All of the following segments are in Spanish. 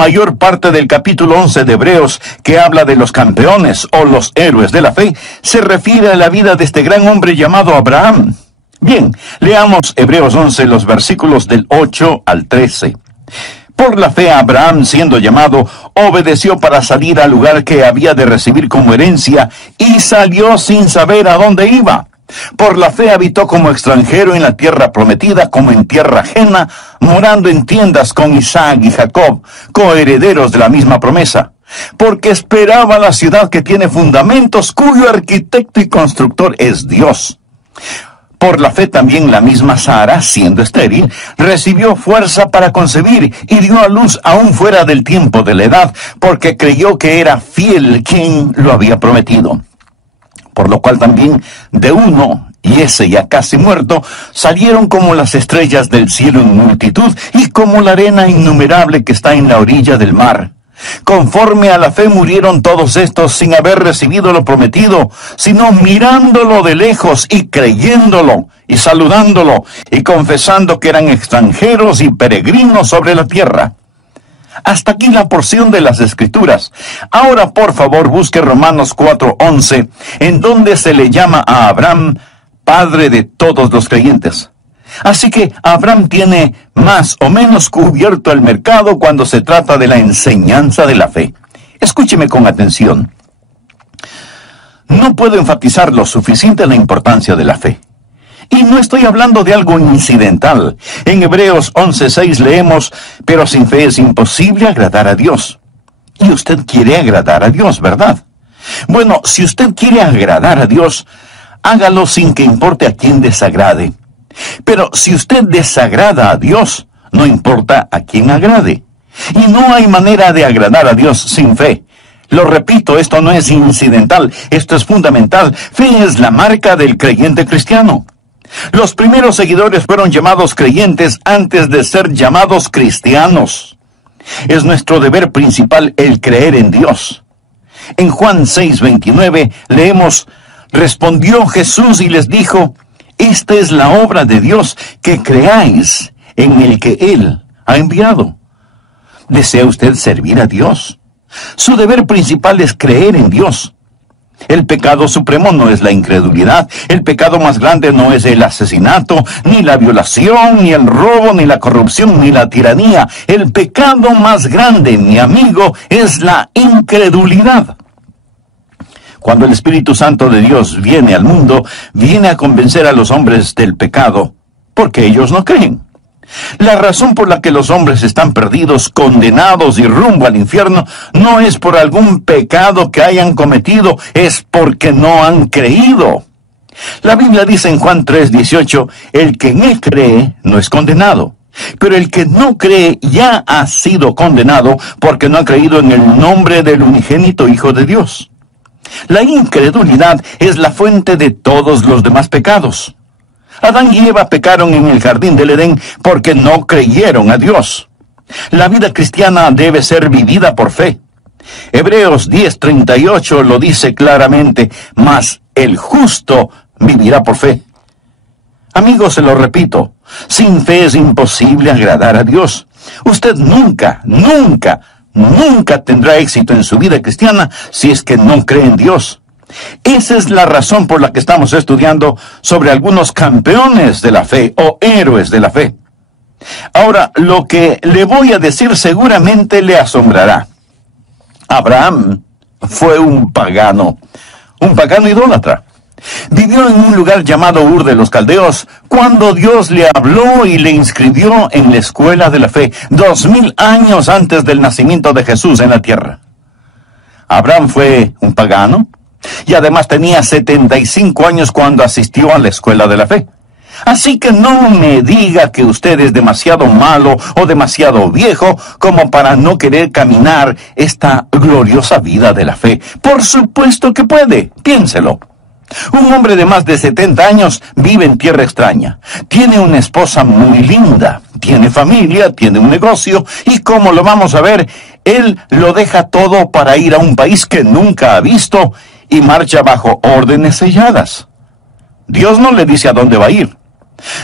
mayor parte del capítulo 11 de Hebreos, que habla de los campeones o los héroes de la fe, se refiere a la vida de este gran hombre llamado Abraham. Bien, leamos Hebreos 11, los versículos del 8 al 13. Por la fe Abraham, siendo llamado, obedeció para salir al lugar que había de recibir como herencia, y salió sin saber a dónde iba. Por la fe habitó como extranjero en la tierra prometida, como en tierra ajena, morando en tiendas con Isaac y Jacob, coherederos de la misma promesa. Porque esperaba la ciudad que tiene fundamentos, cuyo arquitecto y constructor es Dios. Por la fe también la misma Sara, siendo estéril, recibió fuerza para concebir y dio a luz aún fuera del tiempo de la edad, porque creyó que era fiel quien lo había prometido. Por lo cual también de uno, y ese ya casi muerto, salieron como las estrellas del cielo en multitud, y como la arena innumerable que está en la orilla del mar. Conforme a la fe murieron todos estos sin haber recibido lo prometido, sino mirándolo de lejos y creyéndolo y saludándolo y confesando que eran extranjeros y peregrinos sobre la tierra. Hasta aquí la porción de las Escrituras. Ahora, por favor, busque Romanos 4:11, en donde se le llama a Abraham padre de todos los creyentes. Así que Abraham tiene más o menos cubierto el mercado cuando se trata de la enseñanza de la fe. Escúcheme con atención. No puedo enfatizar lo suficiente la importancia de la fe. Y no estoy hablando de algo incidental. En Hebreos 11:6 leemos, pero sin fe es imposible agradar a Dios. Y usted quiere agradar a Dios, ¿verdad? Bueno, si usted quiere agradar a Dios, hágalo sin que importe a quién desagrade. Pero si usted desagrada a Dios, no importa a quién agrade. Y no hay manera de agradar a Dios sin fe. Lo repito, esto no es incidental, esto es fundamental. Fe es la marca del creyente cristiano. Los primeros seguidores fueron llamados creyentes antes de ser llamados cristianos. Es nuestro deber principal el creer en Dios. En Juan 6:29 leemos, respondió Jesús y les dijo, esta es la obra de Dios, que creáis en el que Él ha enviado. ¿Desea usted servir a Dios? Su deber principal es creer en Dios. El pecado supremo no es la incredulidad. El pecado más grande no es el asesinato, ni la violación, ni el robo, ni la corrupción, ni la tiranía. El pecado más grande, mi amigo, es la incredulidad. Cuando el Espíritu Santo de Dios viene al mundo, viene a convencer a los hombres del pecado, porque ellos no creen. La razón por la que los hombres están perdidos, condenados y rumbo al infierno, no es por algún pecado que hayan cometido, es porque no han creído. La Biblia dice en Juan 3:18, el que en él cree no es condenado. Pero el que no cree ya ha sido condenado porque no ha creído en el nombre del unigénito Hijo de Dios. La incredulidad es la fuente de todos los demás pecados. Adán y Eva pecaron en el jardín del Edén porque no creyeron a Dios. La vida cristiana debe ser vivida por fe. Hebreos 10:38 lo dice claramente, mas el justo vivirá por fe. Amigos, se lo repito, sin fe es imposible agradar a Dios. Usted nunca tendrá éxito en su vida cristiana si es que no cree en Dios. Esa es la razón por la que estamos estudiando sobre algunos campeones de la fe o héroes de la fe. Ahora, lo que le voy a decir seguramente le asombrará. Abraham fue un pagano idólatra. Vivió en un lugar llamado Ur de los Caldeos, cuando Dios le habló y le inscribió en la escuela de la fe, 2000 años antes del nacimiento de Jesús en la tierra. Abraham fue un pagano, y además tenía 75 años cuando asistió a la escuela de la fe. Así que no me diga que usted es demasiado malo o demasiado viejo como para no querer caminar esta gloriosa vida de la fe. Por supuesto que puede, piénselo. Un hombre de más de 70 años vive en tierra extraña. Tiene una esposa muy linda, tiene familia, tiene un negocio, y como lo vamos a ver, él lo deja todo para ir a un país que nunca ha visto y marcha bajo órdenes selladas. Dios no le dice a dónde va a ir.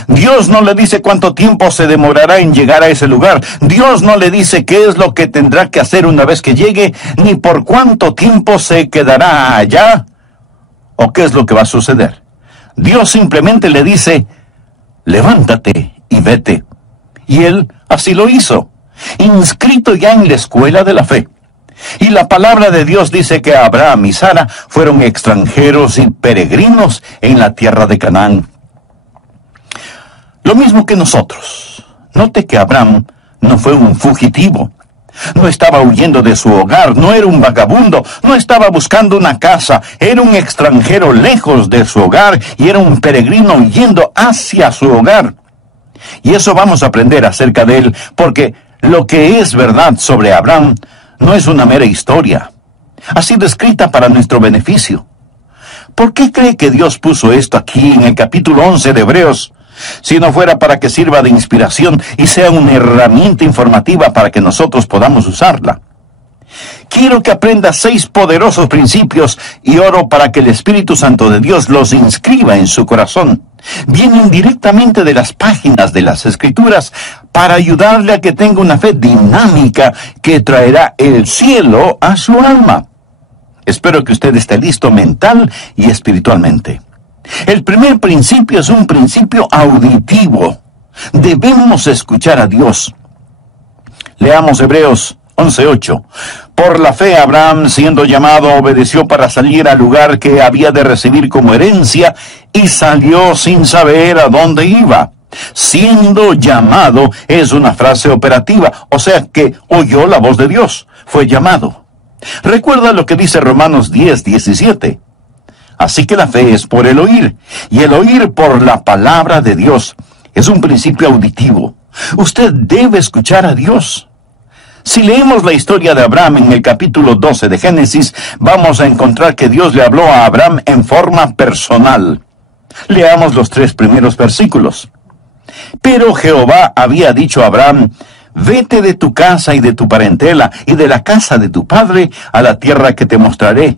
Dios no le dice cuánto tiempo se demorará en llegar a ese lugar. Dios no le dice qué es lo que tendrá que hacer una vez que llegue, ni por cuánto tiempo se quedará allá, o qué es lo que va a suceder. Dios simplemente le dice, levántate y vete. Y él así lo hizo, inscrito ya en la escuela de la fe. Y la palabra de Dios dice que Abraham y Sara fueron extranjeros y peregrinos en la tierra de Canaán. Lo mismo que nosotros. Note que Abraham no fue un fugitivo. No estaba huyendo de su hogar, no era un vagabundo, no estaba buscando una casa, era un extranjero lejos de su hogar y era un peregrino yendo hacia su hogar. Y eso vamos a aprender acerca de él, porque lo que es verdad sobre Abraham no es una mera historia. Ha sido escrita para nuestro beneficio. ¿Por qué cree que Dios puso esto aquí en el capítulo 11 de Hebreos? Si no fuera para que sirva de inspiración y sea una herramienta informativa para que nosotros podamos usarla. Quiero que aprenda 6 poderosos principios y oro para que el Espíritu Santo de Dios los inscriba en su corazón. Vienen directamente de las páginas de las Escrituras para ayudarle a que tenga una fe dinámica que traerá el cielo a su alma. Espero que usted esté listo mental y espiritualmente. El primer principio es un principio auditivo. Debemos escuchar a Dios. Leamos Hebreos 11:8. Por la fe Abraham, siendo llamado, obedeció para salir al lugar que había de recibir como herencia, y salió sin saber a dónde iba. Siendo llamado es una frase operativa, o sea que oyó la voz de Dios, fue llamado. Recuerda lo que dice Romanos 10:17. Así que la fe es por el oír, y el oír por la palabra de Dios. Es un principio auditivo. Usted debe escuchar a Dios. Si leemos la historia de Abraham en el capítulo 12 de Génesis, vamos a encontrar que Dios le habló a Abraham en forma personal. Leamos los 3 primeros versículos. Pero Jehová había dicho a Abraham, vete de tu casa y de tu parentela y de la casa de tu padre a la tierra que te mostraré.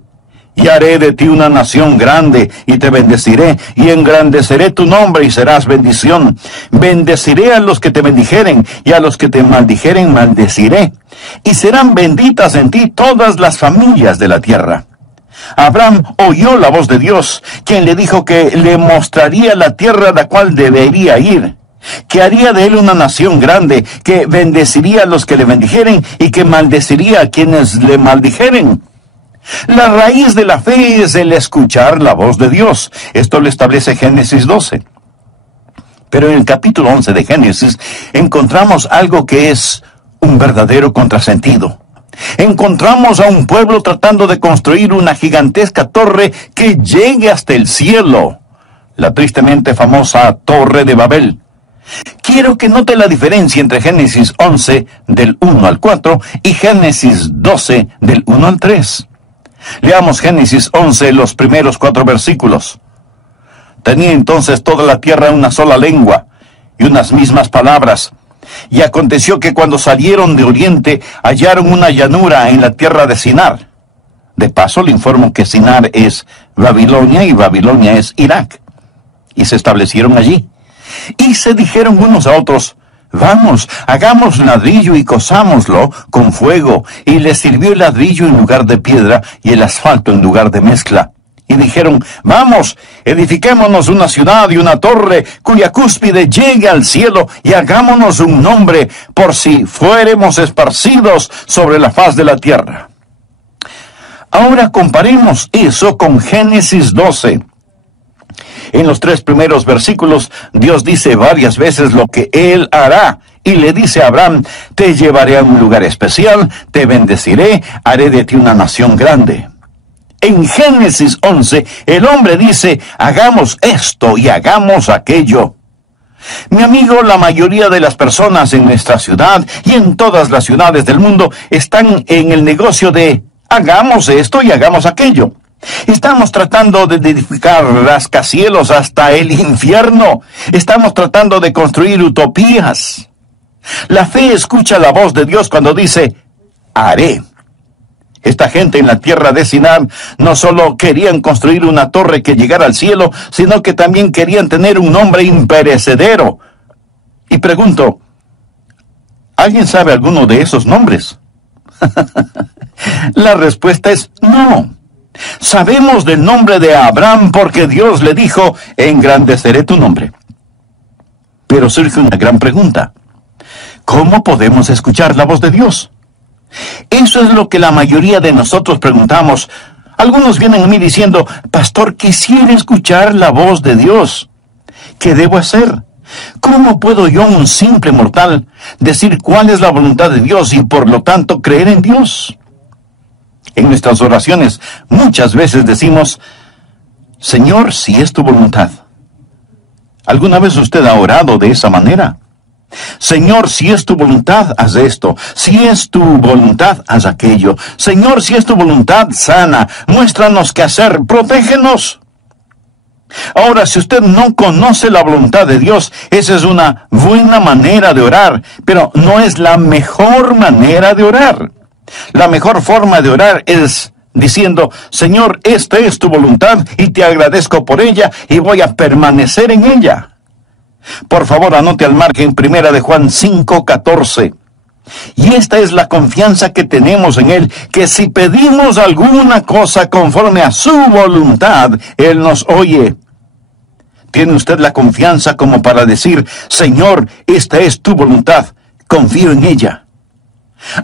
Y haré de ti una nación grande, y te bendeciré, y engrandeceré tu nombre, y serás bendición. Bendeciré a los que te bendijeren, y a los que te maldijeren maldeciré. Y serán benditas en ti todas las familias de la tierra. Abraham oyó la voz de Dios, quien le dijo que le mostraría la tierra a la cual debería ir, que haría de él una nación grande, que bendeciría a los que le bendijeren, y que maldeciría a quienes le maldijeren. La raíz de la fe es el escuchar la voz de Dios. Esto lo establece Génesis 12. Pero en el capítulo 11 de Génesis encontramos algo que es un verdadero contrasentido. Encontramos a un pueblo tratando de construir una gigantesca torre que llegue hasta el cielo. La tristemente famosa Torre de Babel. Quiero que note la diferencia entre Génesis 11 del 1 al 4 y Génesis 12 del 1 al 3. Leamos Génesis 11, los primeros 4 versículos. Tenía entonces toda la tierra una sola lengua y unas mismas palabras. Y aconteció que cuando salieron de oriente hallaron una llanura en la tierra de Sinar. De paso le informo que Sinar es Babilonia y Babilonia es Irak. Y se establecieron allí. Y se dijeron unos a otros, vamos, hagamos ladrillo y cozámoslo con fuego. Y les sirvió el ladrillo en lugar de piedra y el asfalto en lugar de mezcla. Y dijeron, vamos, edifiquémonos una ciudad y una torre cuya cúspide llegue al cielo y hagámonos un nombre por si fuéremos esparcidos sobre la faz de la tierra. Ahora comparemos eso con Génesis 12. En los 3 primeros versículos, Dios dice varias veces lo que Él hará. Y le dice a Abraham, te llevaré a un lugar especial, te bendeciré, haré de ti una nación grande. En Génesis 11, el hombre dice, hagamos esto y hagamos aquello. Mi amigo, la mayoría de las personas en nuestra ciudad y en todas las ciudades del mundo están en el negocio de hagamos esto y hagamos aquello. Estamos tratando de edificar rascacielos hasta el infierno. Estamos tratando de construir utopías. La fe escucha la voz de Dios cuando dice, haré. Esta gente en la tierra de Sinar no solo querían construir una torre que llegara al cielo, sino que también querían tener un nombre imperecedero. Y pregunto, ¿alguien sabe alguno de esos nombres? La respuesta es no. Sabemos del nombre de Abraham porque Dios le dijo, engrandeceré tu nombre. Pero surge una gran pregunta. ¿Cómo podemos escuchar la voz de Dios? Eso es lo que la mayoría de nosotros preguntamos. Algunos vienen a mí diciendo, pastor, quisiera escuchar la voz de Dios. ¿Qué debo hacer? ¿Cómo puedo yo, un simple mortal, decir cuál es la voluntad de Dios y por lo tanto creer en Dios? En nuestras oraciones muchas veces decimos, Señor, si es tu voluntad. ¿Alguna vez usted ha orado de esa manera? Señor, si es tu voluntad, haz esto. Si es tu voluntad, haz aquello. Señor, si es tu voluntad, sana. Muéstranos qué hacer. Protégenos. Ahora, si usted no conoce la voluntad de Dios, esa es una buena manera de orar, pero no es la mejor manera de orar. La mejor forma de orar es diciendo, Señor, esta es tu voluntad y te agradezco por ella y voy a permanecer en ella. Por favor, anote al margen 1 de Juan 5:14. Y esta es la confianza que tenemos en Él, que si pedimos alguna cosa conforme a su voluntad, Él nos oye. ¿Tiene usted la confianza como para decir, Señor, esta es tu voluntad, confío en ella?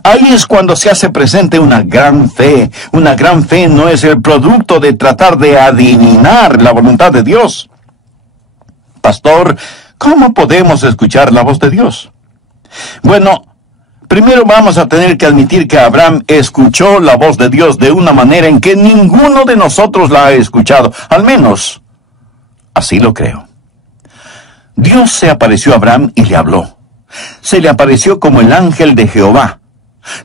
Ahí es cuando se hace presente una gran fe. Una gran fe no es el producto de tratar de adivinar la voluntad de Dios. Pastor, ¿cómo podemos escuchar la voz de Dios? Bueno, primero vamos a tener que admitir que Abraham escuchó la voz de Dios de una manera en que ninguno de nosotros la ha escuchado. Al menos, así lo creo. Dios se apareció a Abraham y le habló. Se le apareció como el ángel de Jehová.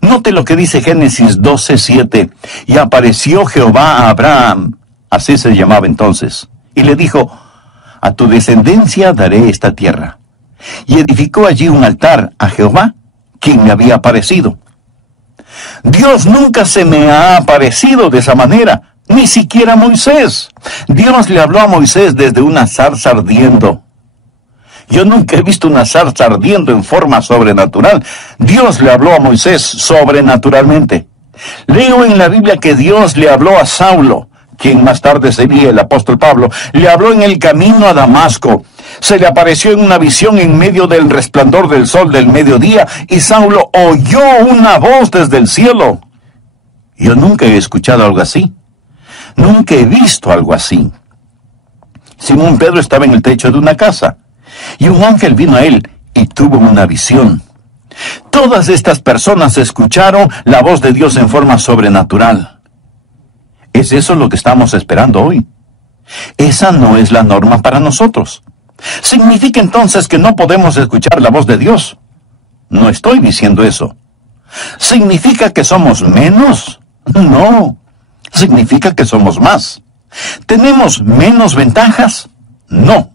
Note lo que dice Génesis 12:7. Y apareció Jehová a Abraham, así se llamaba entonces, y le dijo, a tu descendencia daré esta tierra. Y edificó allí un altar a Jehová, quien me había aparecido. Dios nunca se me ha aparecido de esa manera, ni siquiera a Moisés. Dios le habló a Moisés desde una zarza ardiendo. Yo nunca he visto una zarza ardiendo en forma sobrenatural. Dios le habló a Moisés sobrenaturalmente. Leo en la Biblia que Dios le habló a Saulo, quien más tarde sería el apóstol Pablo. Le habló en el camino a Damasco. Se le apareció en una visión en medio del resplandor del sol del mediodía, y Saulo oyó una voz desde el cielo. Yo nunca he escuchado algo así. Nunca he visto algo así. Simón Pedro estaba en el techo de una casa, y un ángel vino a él y tuvo una visión. Todas estas personas escucharon la voz de Dios en forma sobrenatural. ¿Es eso lo que estamos esperando hoy? Esa no es la norma para nosotros. ¿Significa entonces que no podemos escuchar la voz de Dios? No estoy diciendo eso. ¿Significa que somos menos? No. Significa que somos más. ¿Tenemos menos ventajas? No.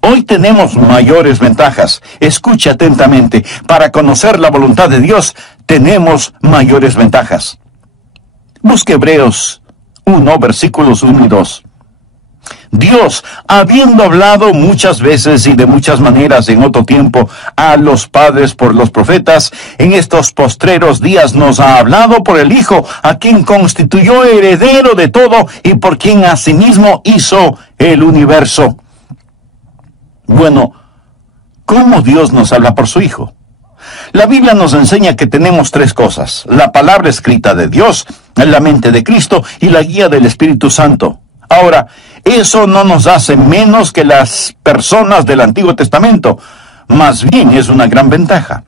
Hoy tenemos mayores ventajas. Escuche atentamente. Para conocer la voluntad de Dios, tenemos mayores ventajas. Busque Hebreos 1, versículos 1 y 2. Dios, habiendo hablado muchas veces y de muchas maneras en otro tiempo a los padres por los profetas, en estos postreros días nos ha hablado por el Hijo, a quien constituyó heredero de todo y por quien asimismo hizo el universo. Bueno, ¿cómo Dios nos habla por su Hijo? La Biblia nos enseña que tenemos tres cosas: la palabra escrita de Dios, la mente de Cristo y la guía del Espíritu Santo. Ahora, eso no nos hace menos que las personas del Antiguo Testamento, más bien es una gran ventaja.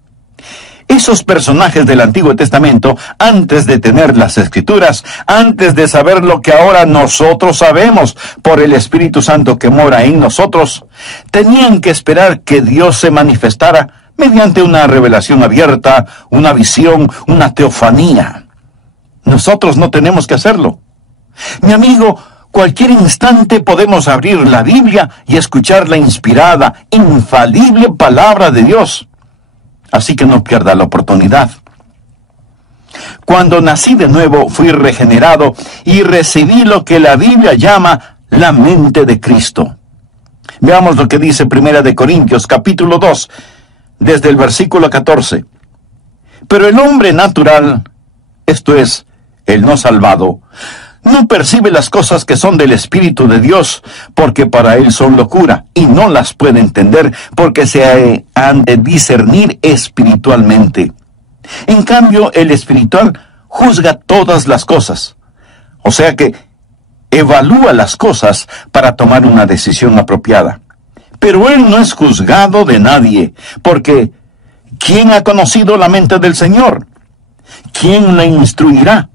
Esos personajes del Antiguo Testamento, antes de tener las Escrituras, antes de saber lo que ahora nosotros sabemos por el Espíritu Santo que mora en nosotros, tenían que esperar que Dios se manifestara mediante una revelación abierta, una visión, una teofanía. Nosotros no tenemos que hacerlo. Mi amigo, cualquier instante podemos abrir la Biblia y escuchar la inspirada, infalible palabra de Dios. Así que no pierda la oportunidad. Cuando nací de nuevo, fui regenerado y recibí lo que la Biblia llama la mente de Cristo. Veamos lo que dice 1 Corintios capítulo 2, desde el versículo 14. Pero el hombre natural, esto es, el no salvado, no percibe las cosas que son del Espíritu de Dios, porque para él son locura, y no las puede entender, porque se han de discernir espiritualmente. En cambio, el espiritual juzga todas las cosas, o sea que evalúa las cosas para tomar una decisión apropiada. Pero él no es juzgado de nadie, porque ¿quién ha conocido la mente del Señor? ¿Quién le instruirá?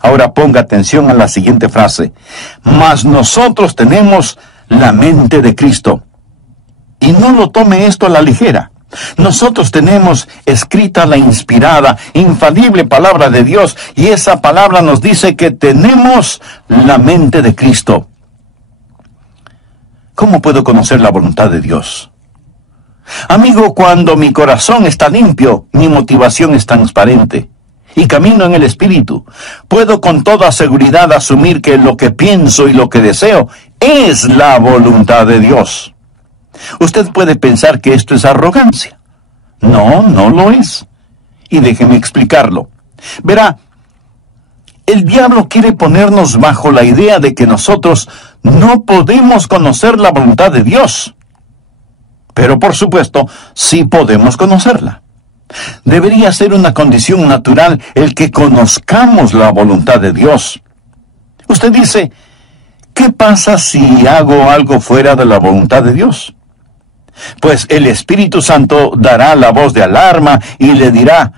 Ahora ponga atención a la siguiente frase. Mas nosotros tenemos la mente de Cristo. Y no lo tome esto a la ligera. Nosotros tenemos escrita la inspirada, infalible palabra de Dios, y esa palabra nos dice que tenemos la mente de Cristo. ¿Cómo puedo conocer la voluntad de Dios? Amigo, cuando mi corazón está limpio, mi motivación es transparente, y camino en el Espíritu, puedo con toda seguridad asumir que lo que pienso y lo que deseo es la voluntad de Dios. Usted puede pensar que esto es arrogancia. No, no lo es. Y déjeme explicarlo. Verá, el diablo quiere ponernos bajo la idea de que nosotros no podemos conocer la voluntad de Dios. Pero por supuesto, sí podemos conocerla. Debería ser una condición natural el que conozcamos la voluntad de Dios. Usted dice, ¿qué pasa si hago algo fuera de la voluntad de Dios? Pues el Espíritu Santo dará la voz de alarma y le dirá,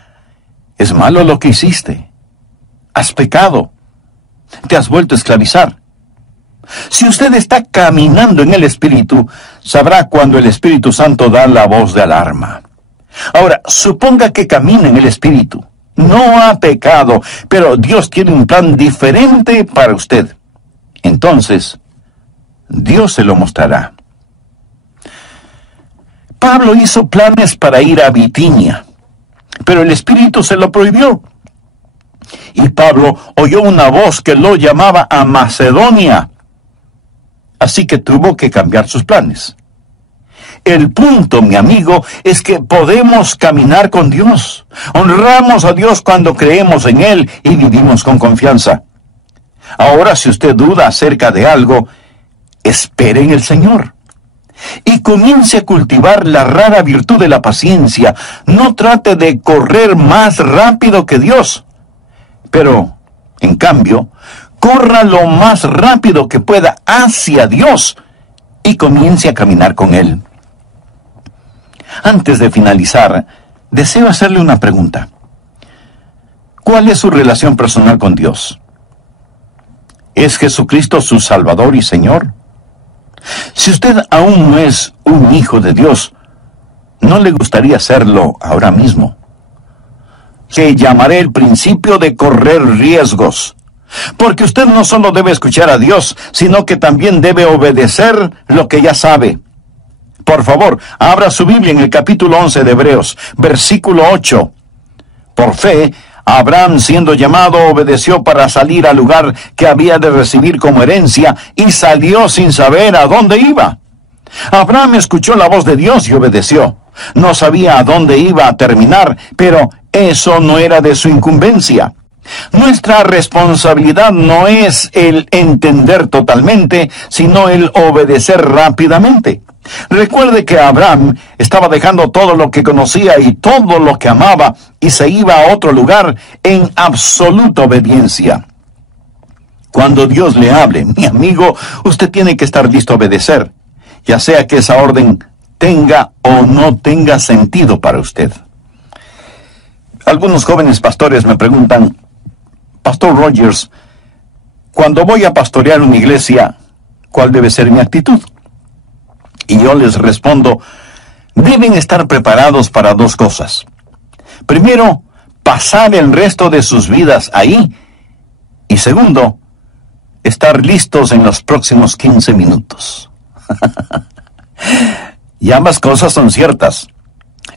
es malo lo que hiciste, has pecado, te has vuelto a esclavizar. Si usted está caminando en el Espíritu, sabrá cuando el Espíritu Santo da la voz de alarma. Ahora, suponga que camina en el Espíritu. No ha pecado, pero Dios tiene un plan diferente para usted. Entonces, Dios se lo mostrará. Pablo hizo planes para ir a Bitinia, pero el Espíritu se lo prohibió. Y Pablo oyó una voz que lo llamaba a Macedonia. Así que tuvo que cambiar sus planes. El punto, mi amigo, es que podemos caminar con Dios. Honramos a Dios cuando creemos en Él y vivimos con confianza. Ahora, si usted duda acerca de algo, espere en el Señor. Y comience a cultivar la rara virtud de la paciencia. No trate de correr más rápido que Dios. Pero, en cambio, corra lo más rápido que pueda hacia Dios y comience a caminar con Él. Antes de finalizar, deseo hacerle una pregunta. ¿Cuál es su relación personal con Dios? ¿Es Jesucristo su Salvador y Señor? Si usted aún no es un hijo de Dios, ¿no le gustaría serlo ahora mismo? Que llamaré el principio de correr riesgos. Porque usted no solo debe escuchar a Dios, sino que también debe obedecer lo que ya sabe. Por favor, abra su Biblia en el capítulo 11 de Hebreos, versículo 8. Por fe, Abraham, siendo llamado, obedeció para salir al lugar que había de recibir como herencia, y salió sin saber a dónde iba. Abraham escuchó la voz de Dios y obedeció. No sabía a dónde iba a terminar, pero eso no era de su incumbencia. Nuestra responsabilidad no es el entender totalmente, sino el obedecer rápidamente. Recuerde que Abraham estaba dejando todo lo que conocía y todo lo que amaba y se iba a otro lugar en absoluta obediencia. Cuando Dios le hable, mi amigo, usted tiene que estar listo a obedecer, ya sea que esa orden tenga o no tenga sentido para usted. Algunos jóvenes pastores me preguntan, Pastor Rogers, cuando voy a pastorear una iglesia, ¿cuál debe ser mi actitud? Y yo les respondo, deben estar preparados para dos cosas. Primero, pasar el resto de sus vidas ahí. Y segundo, estar listos en los próximos 15 minutos. Y ambas cosas son ciertas.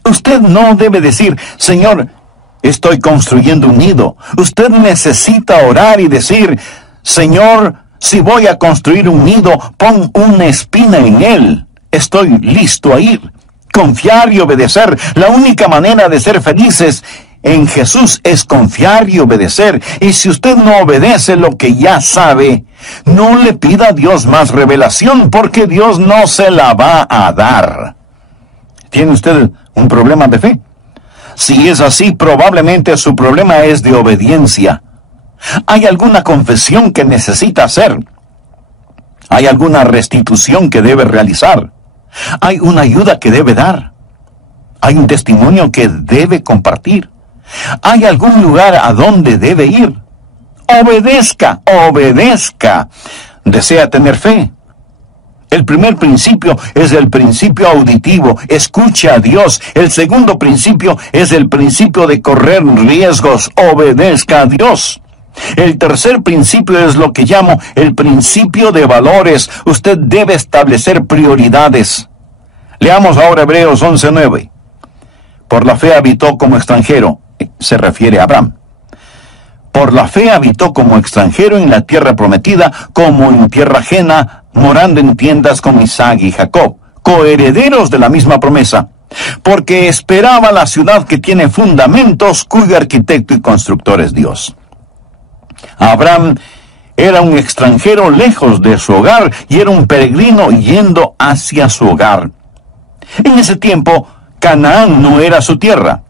Usted no debe decir, Señor, Estoy construyendo un nido. Usted necesita orar y decir, Señor, si voy a construir un nido, pon una espina en él. Estoy listo a ir. Confiar y obedecer. La única manera de ser felices en Jesús es confiar y obedecer. Y si usted no obedece lo que ya sabe, no le pida a Dios más revelación, porque Dios no se la va a dar. ¿Tiene usted un problema de fe? Si es así, probablemente su problema es de obediencia. ¿Hay alguna confesión que necesita hacer? ¿Hay alguna restitución que debe realizar? ¿Hay una ayuda que debe dar? ¿Hay un testimonio que debe compartir? ¿Hay algún lugar a donde debe ir? Obedezca, obedezca. ¿Desea tener fe? El primer principio es el principio auditivo. Escucha a Dios. El segundo principio es el principio de correr riesgos. Obedezca a Dios. El tercer principio es lo que llamo el principio de valores. Usted debe establecer prioridades. Leamos ahora Hebreos 11:9. Por la fe habitó como extranjero. Se refiere a Abraham. Por la fe habitó como extranjero en la tierra prometida, como en tierra ajena, morando en tiendas con Isaac y Jacob, coherederos de la misma promesa, porque esperaba la ciudad que tiene fundamentos, cuyo arquitecto y constructor es Dios. Abraham era un extranjero lejos de su hogar y era un peregrino yendo hacia su hogar. En ese tiempo, Canaán no era su tierra.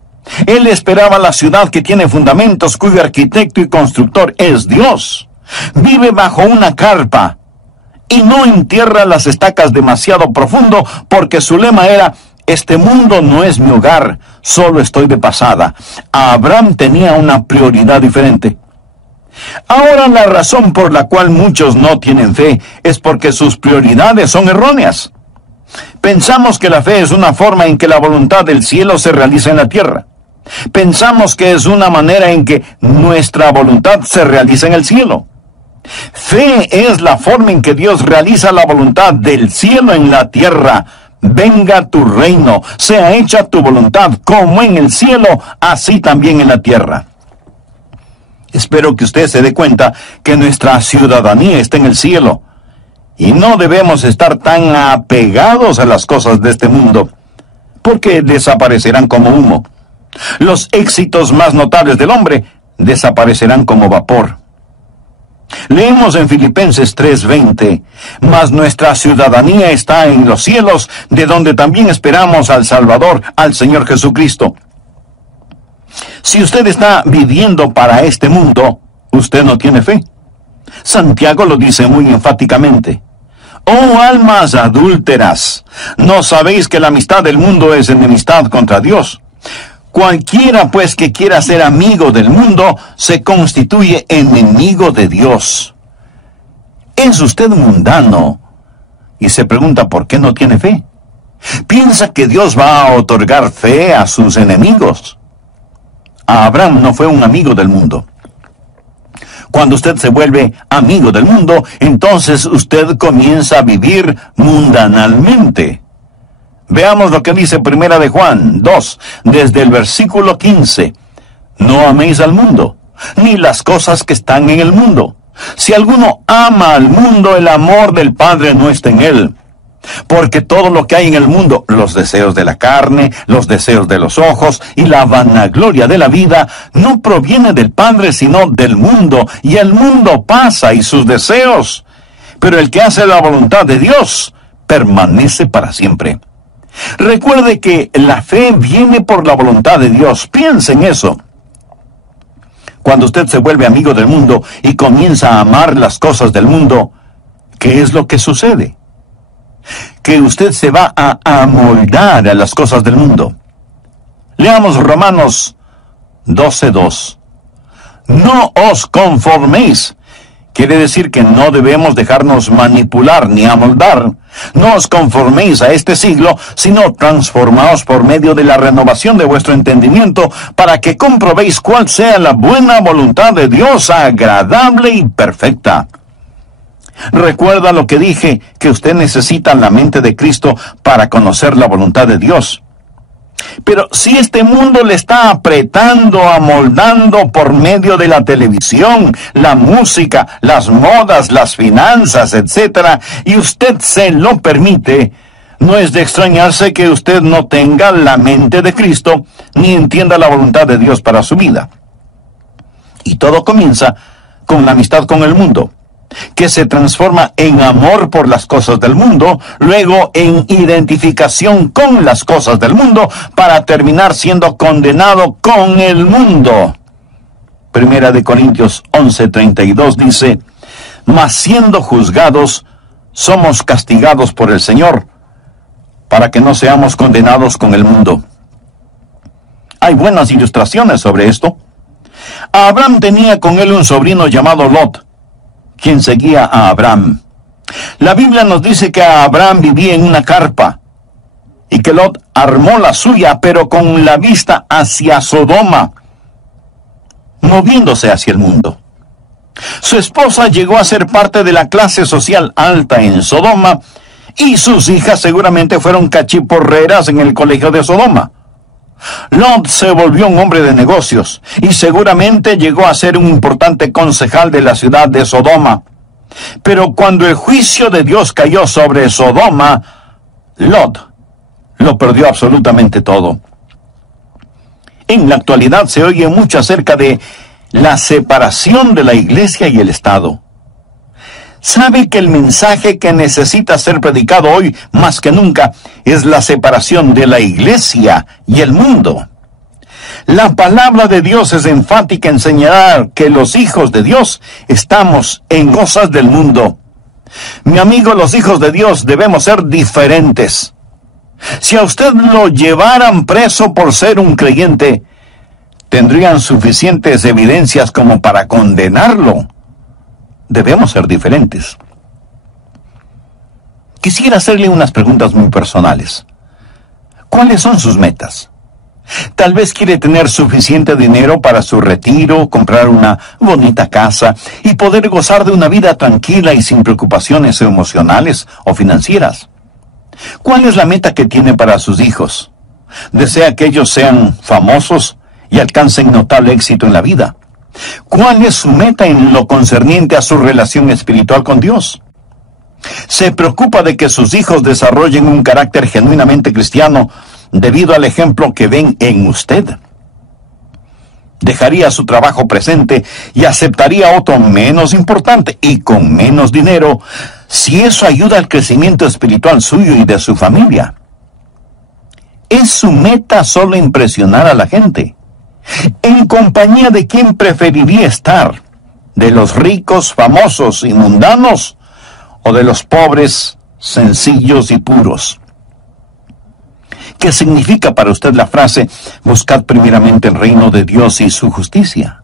Él esperaba la ciudad que tiene fundamentos, cuyo arquitecto y constructor es Dios. Vive bajo una carpa y no entierra las estacas demasiado profundo, porque su lema era: este mundo no es mi hogar, solo estoy de pasada. Abraham tenía una prioridad diferente. Ahora, la razón por la cual muchos no tienen fe es porque sus prioridades son erróneas. Pensamos que la fe es una forma en que la voluntad del cielo se realiza en la tierra. Pensamos que es una manera en que nuestra voluntad se realiza en el cielo. Fe es la forma en que Dios realiza la voluntad del cielo en la tierra. Venga tu reino, sea hecha tu voluntad, como en el cielo, así también en la tierra. Espero que usted se dé cuenta que nuestra ciudadanía está en el cielo, y no debemos estar tan apegados a las cosas de este mundo, porque desaparecerán como humo. Los éxitos más notables del hombre desaparecerán como vapor. Leemos en Filipenses 3:20, mas nuestra ciudadanía está en los cielos, de donde también esperamos al Salvador, al Señor Jesucristo. Si usted está viviendo para este mundo, usted no tiene fe. Santiago lo dice muy enfáticamente. Oh almas adúlteras, ¿no sabéis que la amistad del mundo es enemistad contra Dios? Cualquiera pues que quiera ser amigo del mundo se constituye enemigo de Dios. ¿Es usted mundano y se pregunta por qué no tiene fe? ¿Piensa que Dios va a otorgar fe a sus enemigos? Abraham no fue un amigo del mundo. Cuando usted se vuelve amigo del mundo, entonces usted comienza a vivir mundanalmente. Veamos lo que dice Primera de Juan 2, desde el versículo 15. No améis al mundo, ni las cosas que están en el mundo. Si alguno ama al mundo, el amor del Padre no está en él. Porque todo lo que hay en el mundo, los deseos de la carne, los deseos de los ojos y la vanagloria de la vida, no proviene del Padre, sino del mundo. Y el mundo pasa y sus deseos. Pero el que hace la voluntad de Dios permanece para siempre. Recuerde que la fe viene por la voluntad de Dios. Piense en eso. Cuando usted se vuelve amigo del mundo y comienza a amar las cosas del mundo, ¿qué es lo que sucede? Que usted se va a amoldar a las cosas del mundo. Leamos Romanos 12:2. No os conforméis. Quiere decir que no debemos dejarnos manipular ni amoldar. No os conforméis a este siglo, sino transformaos por medio de la renovación de vuestro entendimiento, para que comprobéis cuál sea la buena voluntad de Dios, agradable y perfecta. Recuerda lo que dije, que usted necesita la mente de Cristo para conocer la voluntad de Dios. Pero si este mundo le está apretando, amoldando por medio de la televisión, la música, las modas, las finanzas, etc., y usted se lo permite, no es de extrañarse que usted no tenga la mente de Cristo, ni entienda la voluntad de Dios para su vida. Y todo comienza con la amistad con el mundo, que se transforma en amor por las cosas del mundo, luego en identificación con las cosas del mundo, para terminar siendo condenado con el mundo. Primera de Corintios 11:32 dice: mas siendo juzgados, somos castigados por el Señor, para que no seamos condenados con el mundo. Hay buenas ilustraciones sobre esto. Abraham tenía con él un sobrino llamado Lot, quien seguía a Abraham. La Biblia nos dice que Abraham vivía en una carpa y que Lot armó la suya, pero con la vista hacia Sodoma, moviéndose hacia el mundo. Su esposa llegó a ser parte de la clase social alta en Sodoma y sus hijas seguramente fueron cachiporreras en el colegio de Sodoma. Lot se volvió un hombre de negocios y seguramente llegó a ser un importante concejal de la ciudad de Sodoma. Pero cuando el juicio de Dios cayó sobre Sodoma, Lot lo perdió absolutamente todo. En la actualidad se oye mucho acerca de la separación de la iglesia y el Estado. ¿Sabe que el mensaje que necesita ser predicado hoy más que nunca es la separación de la iglesia y el mundo? La palabra de Dios es enfática en señalar que los hijos de Dios estamos en cosas del mundo. Mi amigo, los hijos de Dios debemos ser diferentes. Si a usted lo llevaran preso por ser un creyente, tendrían suficientes evidencias como para condenarlo. Debemos ser diferentes. Quisiera hacerle unas preguntas muy personales. ¿Cuáles son sus metas? Tal vez quiere tener suficiente dinero para su retiro, comprar una bonita casa y poder gozar de una vida tranquila y sin preocupaciones emocionales o financieras. ¿Cuál es la meta que tiene para sus hijos? ¿Desea que ellos sean famosos y alcancen notable éxito en la vida? ¿Cuál es su meta en lo concerniente a su relación espiritual con Dios? ¿Se preocupa de que sus hijos desarrollen un carácter genuinamente cristiano debido al ejemplo que ven en usted? ¿Dejaría su trabajo presente y aceptaría otro menos importante y con menos dinero si eso ayuda al crecimiento espiritual suyo y de su familia? ¿Es su meta solo impresionar a la gente? ¿En compañía de quién preferiría estar? ¿De los ricos, famosos y mundanos? ¿O de los pobres, sencillos y puros? ¿Qué significa para usted la frase, buscad primeramente el reino de Dios y su justicia?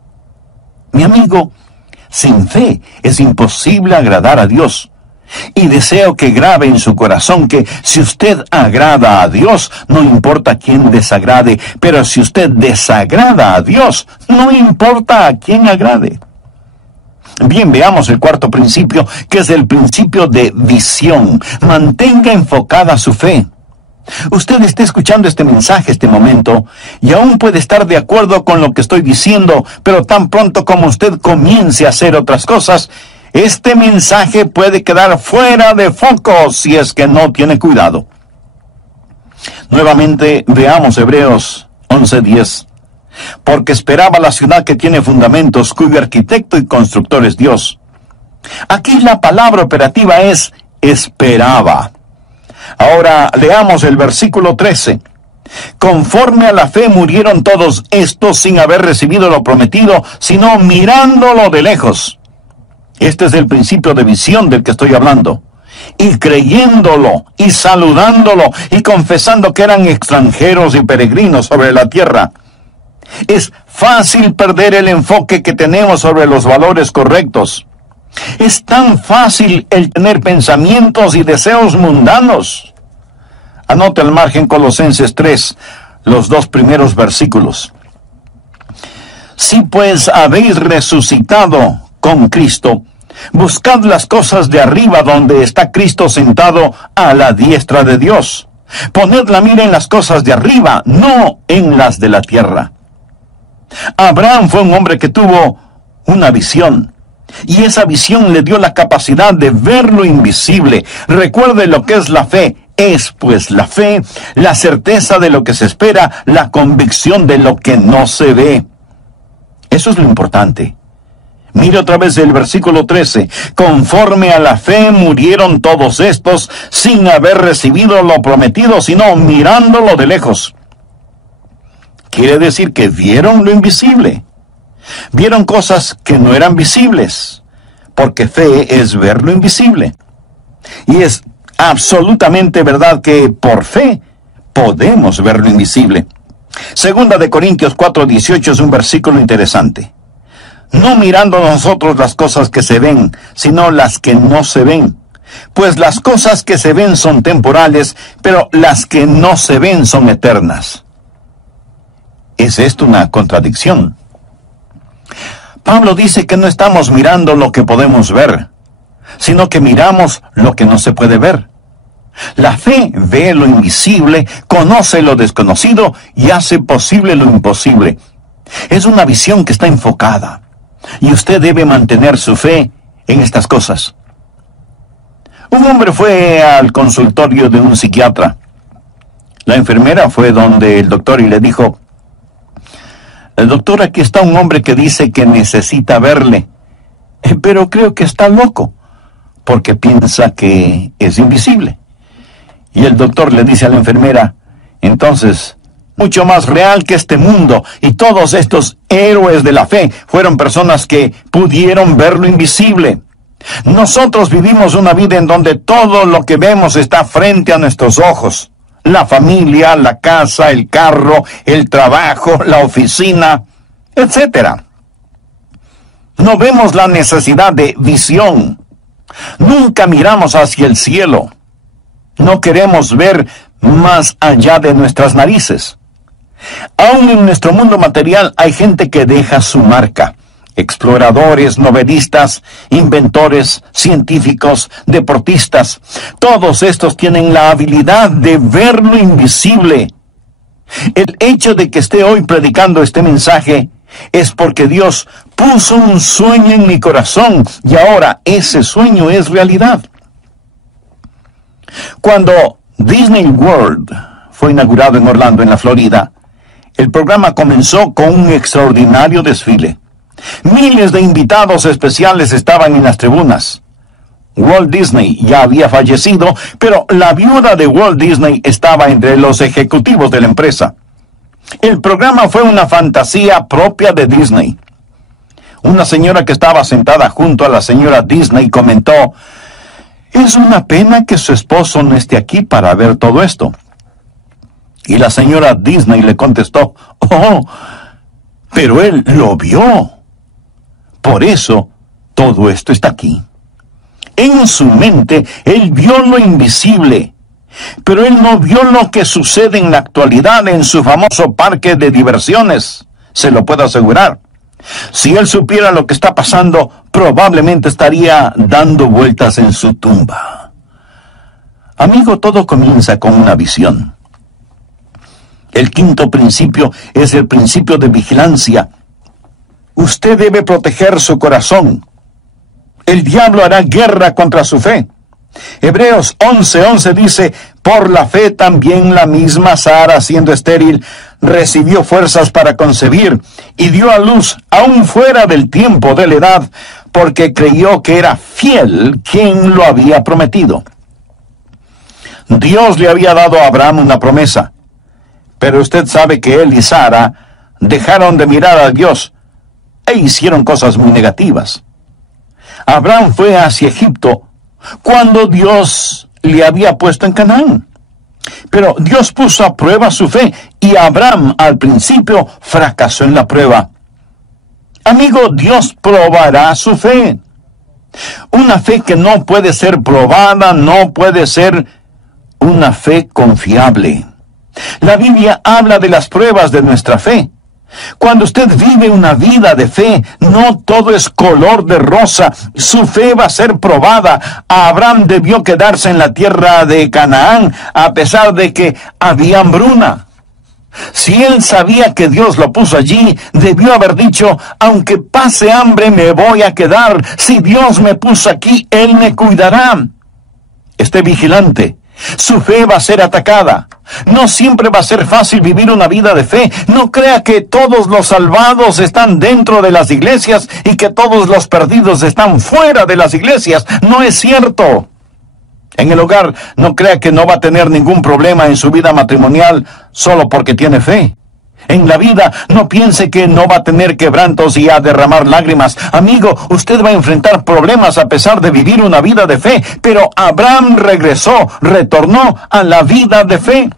Mi amigo, sin fe es imposible agradar a Dios. Y deseo que grabe en su corazón que si usted agrada a Dios, no importa quién desagrade, pero si usted desagrada a Dios, no importa a quién agrade. Bien, veamos el cuarto principio, que es el principio de visión. Mantenga enfocada su fe. Usted está escuchando este mensaje, este momento, y aún puede estar de acuerdo con lo que estoy diciendo, pero tan pronto como usted comience a hacer otras cosas, este mensaje puede quedar fuera de foco si es que no tiene cuidado. Nuevamente veamos Hebreos 11:10. Porque esperaba la ciudad que tiene fundamentos, cuyo arquitecto y constructor es Dios. Aquí la palabra operativa es esperaba. Ahora leamos el versículo 13. Conforme a la fe murieron todos estos sin haber recibido lo prometido, sino mirándolo de lejos. Este es el principio de visión del que estoy hablando. Y creyéndolo, y saludándolo, y confesando que eran extranjeros y peregrinos sobre la tierra. Es fácil perder el enfoque que tenemos sobre los valores correctos. Es tan fácil el tener pensamientos y deseos mundanos. Anote al margen Colosenses 3, los 2 primeros versículos. Si pues habéis resucitado con Cristo, buscad las cosas de arriba donde está Cristo sentado a la diestra de Dios. Poned la mira en las cosas de arriba, no en las de la tierra. Abraham fue un hombre que tuvo una visión. Y esa visión le dio la capacidad de ver lo invisible. Recuerde lo que es la fe. Es pues la fe, la certeza de lo que se espera, la convicción de lo que no se ve. Eso es lo importante. Mire otra vez el versículo 13. Conforme a la fe murieron todos estos sin haber recibido lo prometido, sino mirándolo de lejos. Quiere decir que vieron lo invisible. Vieron cosas que no eran visibles, porque fe es ver lo invisible. Y es absolutamente verdad que por fe podemos ver lo invisible. Segunda de Corintios 4:18 es un versículo interesante. No mirando nosotros las cosas que se ven, sino las que no se ven. Pues las cosas que se ven son temporales, pero las que no se ven son eternas. ¿Es esto una contradicción? Pablo dice que no estamos mirando lo que podemos ver, sino que miramos lo que no se puede ver. La fe ve lo invisible, conoce lo desconocido y hace posible lo imposible. Es una visión que está enfocada, y usted debe mantener su fe en estas cosas. Un hombre fue al consultorio de un psiquiatra. La enfermera fue donde el doctor y le dijo: el doctor, aquí está un hombre que dice que necesita verle, pero creo que está loco, porque piensa que es invisible. Y el doctor le dice a la enfermera: entonces, mucho más real que este mundo, y todos estos héroes de la fe fueron personas que pudieron ver lo invisible. Nosotros vivimos una vida en donde todo lo que vemos está frente a nuestros ojos. La familia, la casa, el carro, el trabajo, la oficina, etc. No vemos la necesidad de visión. Nunca miramos hacia el cielo. No queremos ver más allá de nuestras narices. Aún en nuestro mundo material hay gente que deja su marca. Exploradores, novelistas, inventores, científicos, deportistas. Todos estos tienen la habilidad de ver lo invisible. El hecho de que esté hoy predicando este mensaje es porque Dios puso un sueño en mi corazón y ahora ese sueño es realidad. Cuando Disney World fue inaugurado en Orlando, en la Florida, el programa comenzó con un extraordinario desfile. Miles de invitados especiales estaban en las tribunas. Walt Disney ya había fallecido, pero la viuda de Walt Disney estaba entre los ejecutivos de la empresa. El programa fue una fantasía propia de Disney. Una señora que estaba sentada junto a la señora Disney comentó: es una pena que su esposo no esté aquí para ver todo esto. Y la señora Disney le contestó: oh, pero él lo vio. Por eso, todo esto está aquí. En su mente, él vio lo invisible, pero él no vio lo que sucede en la actualidad en su famoso parque de diversiones, se lo puedo asegurar. Si él supiera lo que está pasando, probablemente estaría dando vueltas en su tumba. Amigo, todo comienza con una visión. El quinto principio es el principio de vigilancia. Usted debe proteger su corazón. El diablo hará guerra contra su fe. Hebreos 11:11 dice: por la fe también la misma Sara, siendo estéril, recibió fuerzas para concebir y dio a luz aún fuera del tiempo de la edad, porque creyó que era fiel quien lo había prometido. Dios le había dado a Abraham una promesa, pero usted sabe que él y Sara dejaron de mirar a Dios e hicieron cosas muy negativas. Abraham fue hacia Egipto cuando Dios le había puesto en Canaán. Pero Dios puso a prueba su fe y Abraham al principio fracasó en la prueba. Amigo, Dios probará su fe. Una fe que no puede ser probada no puede ser una fe confiable. La Biblia habla de las pruebas de nuestra fe. Cuando usted vive una vida de fe, no todo es color de rosa. Su fe va a ser probada. Abraham debió quedarse en la tierra de Canaán a pesar de que había hambruna. Si él sabía que Dios lo puso allí, debió haber dicho, aunque pase hambre me voy a quedar. Si Dios me puso aquí, Él me cuidará. Esté vigilante. Su fe va a ser atacada. No siempre va a ser fácil vivir una vida de fe. No crea que todos los salvados están dentro de las iglesias y que todos los perdidos están fuera de las iglesias. No es cierto. En el hogar, no crea que no va a tener ningún problema en su vida matrimonial solo porque tiene fe. En la vida, no piense que no va a tener quebrantos y a derramar lágrimas. Amigo, usted va a enfrentar problemas a pesar de vivir una vida de fe. Pero Abraham retornó a la vida de fe.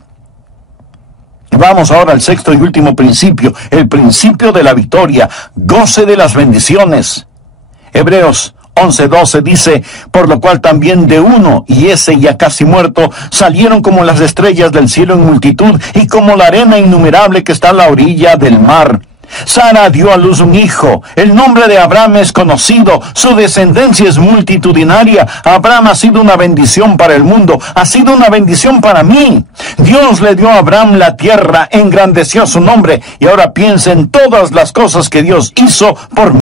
Vamos ahora al sexto y último principio, el principio de la victoria. Goce de las bendiciones. Hebreos 11:12 dice, por lo cual también de uno, y ese ya casi muerto, salieron como las estrellas del cielo en multitud, y como la arena innumerable que está a la orilla del mar. Sara dio a luz un hijo. El nombre de Abraham es conocido. Su descendencia es multitudinaria. Abraham ha sido una bendición para el mundo. Ha sido una bendición para mí. Dios le dio a Abraham la tierra, engrandeció su nombre. Y ahora piensa en todas las cosas que Dios hizo por mí.